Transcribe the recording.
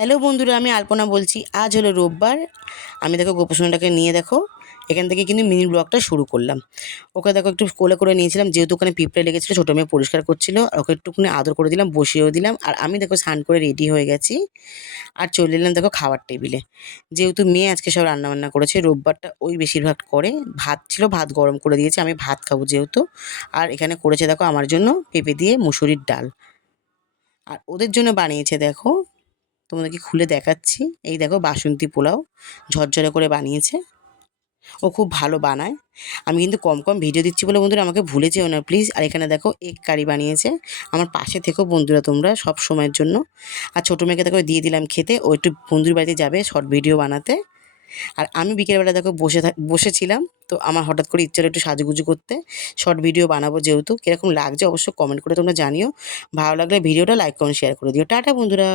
Hello বন্ধুরা, আমি আলপনা বলছি। আজ হলো রোববার। আমি দেখো গোপসোনাটাকে নিয়ে দেখো এখান থেকে কিন্তু মিনি ব্লগটা শুরু করলাম। ওকে দেখো একটু কোলে করে নিয়েছিলাম, যেহেতু ওখানে পিঁপড়ে লেগেছিলো, ছোটো মেয়ে পরিষ্কার করছিল। ওকে একটুখানি আদর করে দিলাম, বসিয়েও দিলাম। আর আমি দেখো স্নান করে রেডি হয়ে গেছি আর চলে এলাম দেখো খাওয়ার টেবিলে। যেহেতু মেয়ে আজকে সব রান্নাবান্না করেছে, রোববারটা ওই বেশিরভাগ করে। ভাত ছিল, ভাত গরম করে দিয়েছে, আমি ভাত খাবো যেহেতু। আর এখানে করেছে দেখো আমার জন্য পেঁপে দিয়ে মুসুরির ডাল। আর ওদের জন্য বানিয়েছে দেখো, তোমাদেরকে খুলে দেখাচ্ছি। এই দেখো বাসন্তী পোলাও ঝরঝরে করে বানিয়েছে। ও খুব ভালো বানায়। আমি কিন্তু কম কম ভিডিও দিচ্ছি বলে বন্ধুরা আমাকে ভুলে যেও না প্লিজ। আর এখানে দেখো এগ কারি বানিয়েছে। আমার পাশে থেকো বন্ধুরা তোমরা সব সময়ের জন্য। আর ছোটো মেয়েকে দেখো দিয়ে দিলাম খেতে, ও একটু বন্ধুর বাড়িতে যাবে শর্ট ভিডিও বানাতে। আর আমি বিকেলবেলা দেখো বসেছিলাম। তো আমার হঠাৎ করে ইচ্ছা হলো একটু সাজুগুজু করতে, শর্ট ভিডিও বানাবো যেহেতু। কীরকম লাগছে অবশ্য কমেন্ট করে তোমরা জানিও। ভালো লাগলে ভিডিওটা লাইক কমেন্ট শেয়ার করে দিও। টাটা বন্ধুরা।